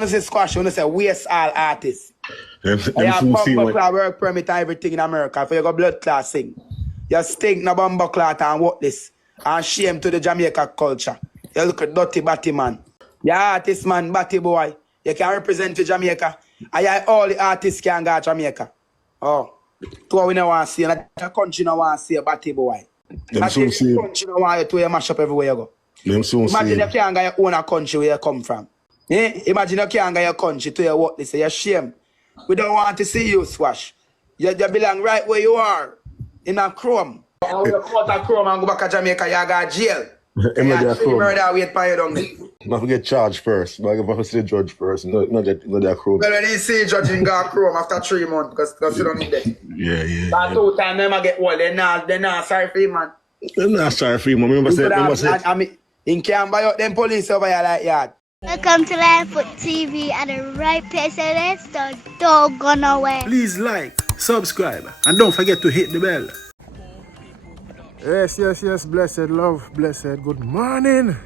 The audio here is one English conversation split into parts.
You say squash, you say waste all artists. Them You have see bumbo clot, work permit and everything in America. For you go blood clot sing. You stink no bumbo clot and what this. And shame to the Jamaica culture. You look at dirty batty man. The artist man, batty boy. You can represent to Jamaica. And all the artists can go to Jamaica. Oh. To what we don't want to see. And the country don't want to see a batty boy. Them soon see. The country don't want you to mash up everywhere you go. Them soon Imagine see. you can't go your own country where you come from. Imagine you can't go your country to your what they say. You're shame. We don't want to see you, Squash. You belong right where you are. In a Chrome. And when you come out of Chrome and go back to Jamaica, you go to jail. You have three murder wait for you down there. Not forget charge first. Not forget to see judge first. Not that Chrome. Well, when you see judge in Chrome after 3 months, because you don't need that. Yeah. But 2 times them get old, they're not sorry for you, man. They're not sorry for you, man. Remember say. I mean, in can't buy out them police over here like that. Welcome to Livefoot TV at the right place, so don't go nowhere. Please like, subscribe, and don't forget to hit the bell. Yes, blessed love, blessed good morning.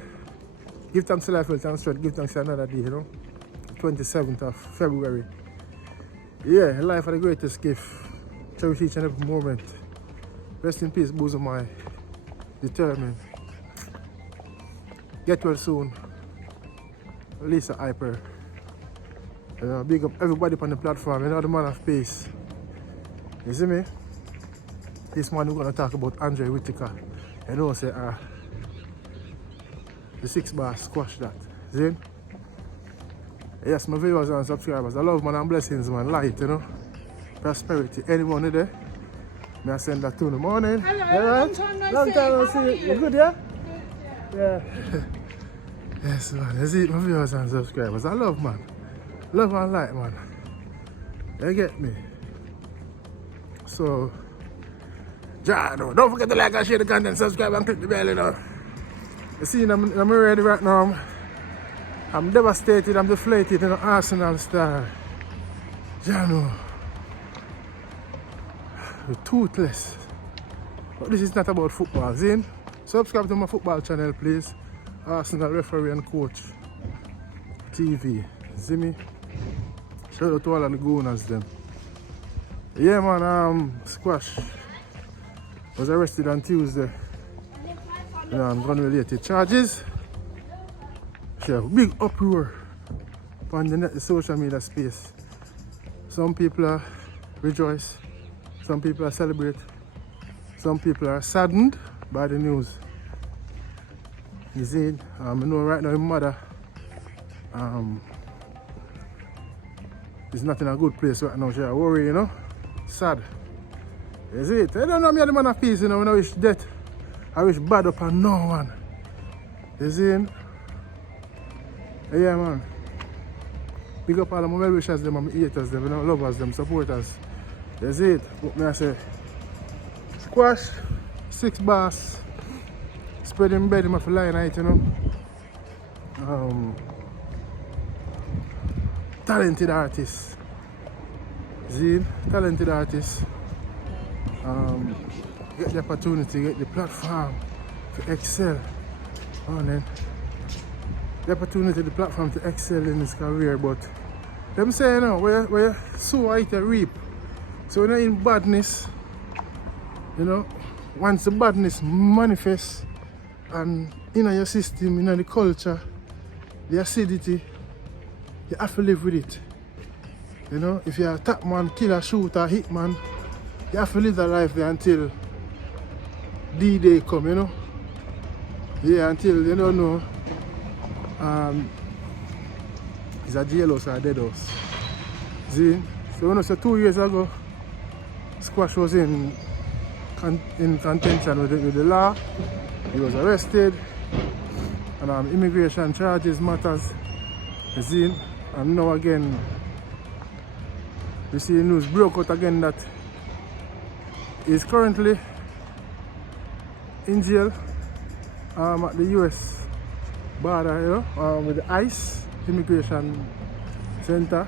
Give thanks to life, thanks to give thanks to another day, 27th of February. Yeah, life are the greatest gift. Cherish each and every moment. Rest in peace, bosom my determined. Get well soon. Lisa Hyper. Big up everybody on the platform, the man of peace. You see me? This man we're gonna talk about Andre Whittaker. Say the 6 bar squash that. See? Yes, my viewers and subscribers. I love man and blessings, man. Light, prosperity. Anyone there? May I send that to in the morning? Hello, long time no see you. You good, yeah? Yeah. Yes, man. You see my viewers and subscribers. I love, man. Love and light, man. You get me? So, don't forget to like and share the content, subscribe and click the bell, You see, I'm ready right now. I'm devastated, I'm deflated, Arsenal star. We're toothless. But this is not about football, see? Subscribe to my football channel, please. Arsenal referee and coach TV. See me? Shout out to all of the gooners them. Yeah, man, Squash was arrested on Tuesday. On gun-related charges. Sure, big uproar on the social media space. Some people rejoice, some people celebrate, some people are saddened by the news. You see, I know right now his mother is not in a good place right now. She's worried, sad. You see it? I don't know me the man of peace, when I wish death, I wish bad upon no one. You see it? Yeah, man. Big up all of my well-wishers, them, and my haters, them, lovers, them, supporters. You see it? What may I say? Squash, 6 bars. Spread him bed, him have to lie night, Talented artist. See? Talented artist. Get the opportunity, get the platform to excel. Then the opportunity, the platform to excel in his career, but them say, where you sow, I reap. So when you're in badness, once the badness manifests and in your system, in the culture, the acidity, you have to live with it. If you're a top man, killer, shooter, hitman, you have to live that life there until D-Day come, Yeah, until you don't know it's a jailhouse or a dead house. See? So 2 years ago, Squash was in contention with the law. He was arrested and immigration charges matters. You see? And now again, you see the news broke out again that he's currently in jail at the US border, with the ICE immigration center.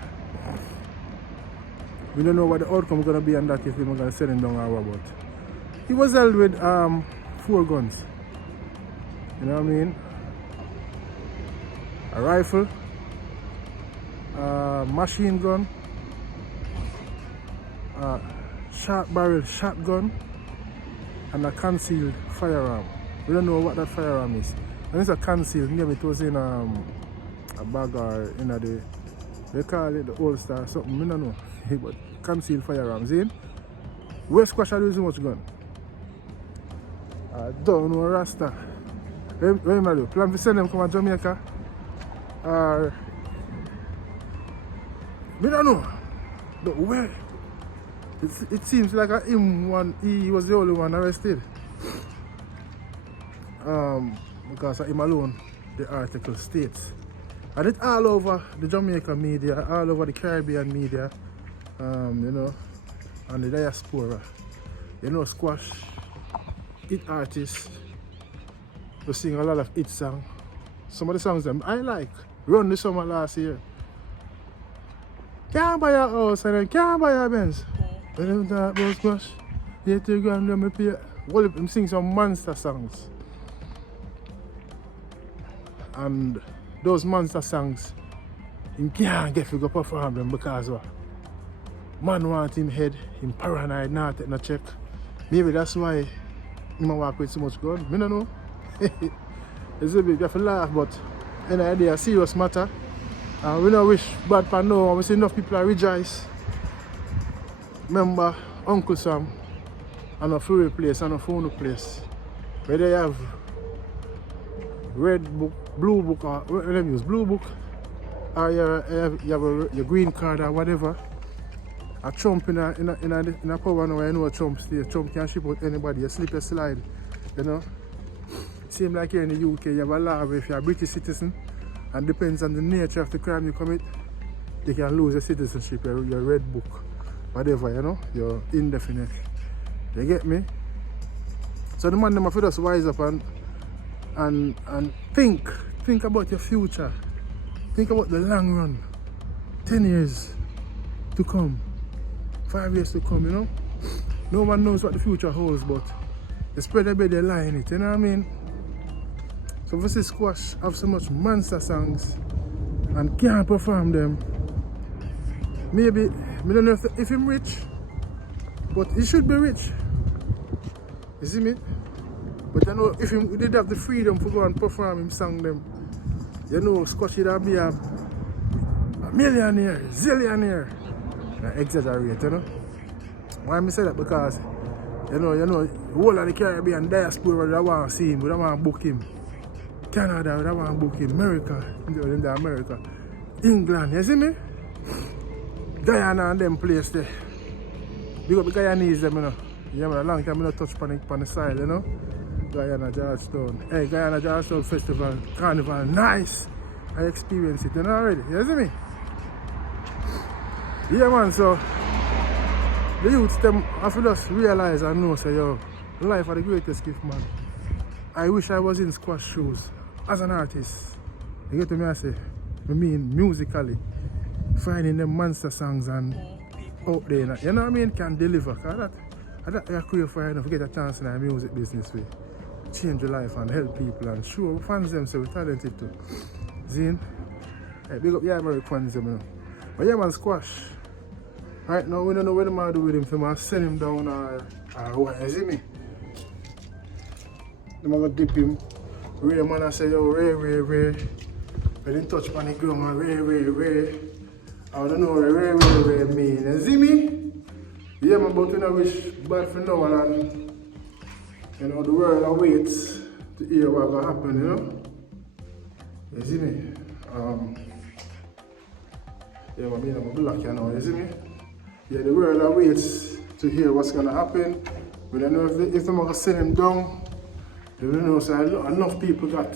We don't know what the outcome is going to be on that, if we're going to send him down or what. He was held with 4 guns. You know what I mean? A rifle, a machine gun, a short barrel shotgun, and a concealed firearm. We don't know what that firearm is. And it's a concealed, maybe it was in a bag or in they call it the holster or something, I don't know. But concealed firearms in. Where Squash are using much gun? I don't know, Rasta. What am I do? Plan to send them come to Jamaica? Or I don't know. But where? It seems like he was the only one arrested. Because of him alone, the article states. And it's all over the Jamaica media, all over the Caribbean media, you know, and the diaspora. You know, Squash, hit artists, we sing a lot of hit songs. Some of the songs them I like. Run the Summer last year. Can't buy a house and then can't buy a Benz. When them talk about Squash, 80 grand them pay. Well, him sing some monster songs. And those monster songs, him can't get to go perform them because what? Man want him head, him paranoid, not take no check. Maybe that's why he walk with so much gun. I don't know. It's a bit, you have to laugh, but in the idea, a serious matter. We don't wish bad for no, we see enough people are rejoice. Remember, Uncle Sam, and a freeway place, and a phone place, where they have red book, blue book, or what them use, blue book, or you have your green card or whatever. A Trump in a power now, you know a Trump stay. Trump can't ship out anybody, you slip a slide, you know. Same like here in the UK, you have a law where if you're a British citizen, and depends on the nature of the crime you commit, you can lose your citizenship, your red book, whatever, you know, your indefinite. You get me? So the man them have to just wise up and think about your future. Think about the long run. 10 years to come. 5 years to come, you know? No one knows what the future holds, but they spread a bit of lie in it, you know what I mean? So if this Squash have so much monster songs and can't perform them, maybe, I don't know if him rich, but he should be rich. You see me? But you know, if he did have the freedom to go and perform him song them, you know, Squash would be a millionaire, zillionaire. I exaggerate, you know. Why I say that? Because, you know, the whole of the Caribbean diaspora, they want to see him, they want to book him. Canada, they want to book him. America. England, you see me? Guyana and them place there. Big up the Guyanese, them, you know. Yeah, man, a long time I don't touch on the side, you know. Guyana, Georgetown. Hey, Guyana, Georgetown Festival, Carnival, nice. I experienced it, you know, already. You see me? Yeah, man, so the youths, them, I feel just realize and know, say, yo, life are the greatest gift, man. I wish I was in Squash shoes as an artist. You get to me, I say, I mean, musically, finding them monster songs and out there, you know what I mean, can deliver. Because that I crave for, you know, get a chance in our music business, we change your life and help people and show fans them, so we're talented too. Zine, hey, big up your American fans, you know. But yeah, man, Squash. Right now, we don't know what I'm going to do with him, so I'm going to send him down or what, you see me? I'm going to dip him. Ray, man, I say, yo, Ray. When he touch on the ground, Ray. I don't know what Ray mean, you see me? Yeah, man, but we don't wish bad for no one, and, you know, the world awaits to hear what's going to happen, you know? You see me? Yeah, man, I'm black, you know, you see me? Yeah, the world awaits to hear what's going to happen. We don't know if they're going to send him down. They don't know, so enough people got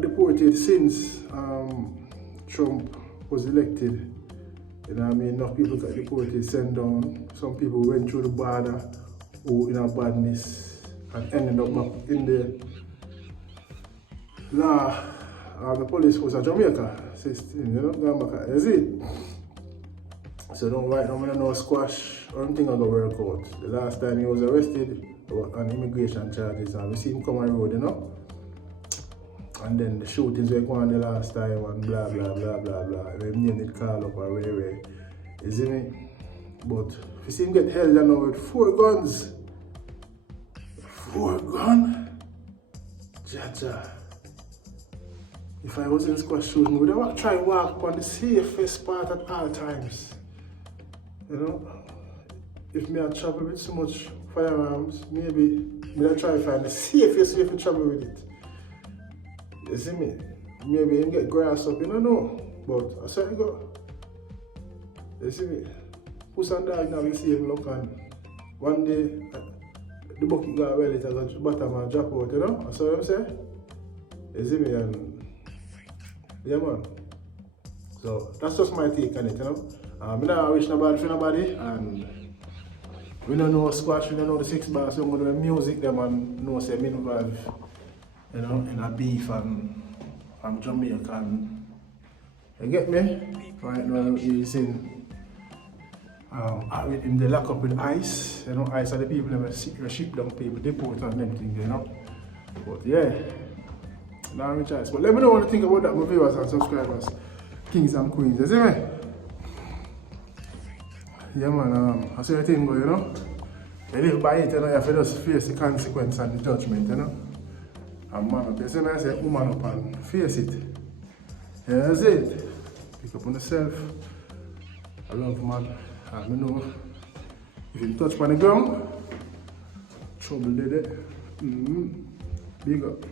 deported since Trump was elected. You know what I mean? Enough people got deported, sent down. Some people went through the border who in a badness and ended up in the law. The police was a Jamaica system, you know, going back, you see? So don't write down no Squash or anything on the work out. The last time he was arrested on immigration charges and we see him come on the road, you know. And then the shootings were going on the last time and blah blah blah blah blah. Them name it call up or where. You see me? But if you see him get held now with 4 guns. 4 guns? Jaja. If I was in squash shooting, we would try to walk on the safest part at all times. You know? If me I travel with so much firearms, maybe I try to find the safest way to travel with it. You see me? Maybe you get grass up, you don't know. But I saw you go. You see me? Puss and dog now the same look and one day the bucket got well, it at the bottom and drop out, you know? That's what I'm saying? You see me? And yeah, man. So that's just my take on it, you know? I don't wish nobody for nobody, and we don't know squash, we don't know the 6 bars, so we know music them and know say me involved, you know, in a beef and from Jamaica. And you get me? Right now he's in they lock up with ICE, you know, ICE are the people that ship down people, deport and them things, you know. But yeah. Now I'm choice. But let me know what you think about that, my viewers and subscribers, kings and queens, you see me? Yeah man, I see the thing go, you know? You live by it, you know, you have to just face the consequence and the judgment, you know? And man up, you see me, I say woman up and face it. Yeah, that's it. Pick up on yourself. I love man. And you know, if you touch on the ground, trouble did it. Big up.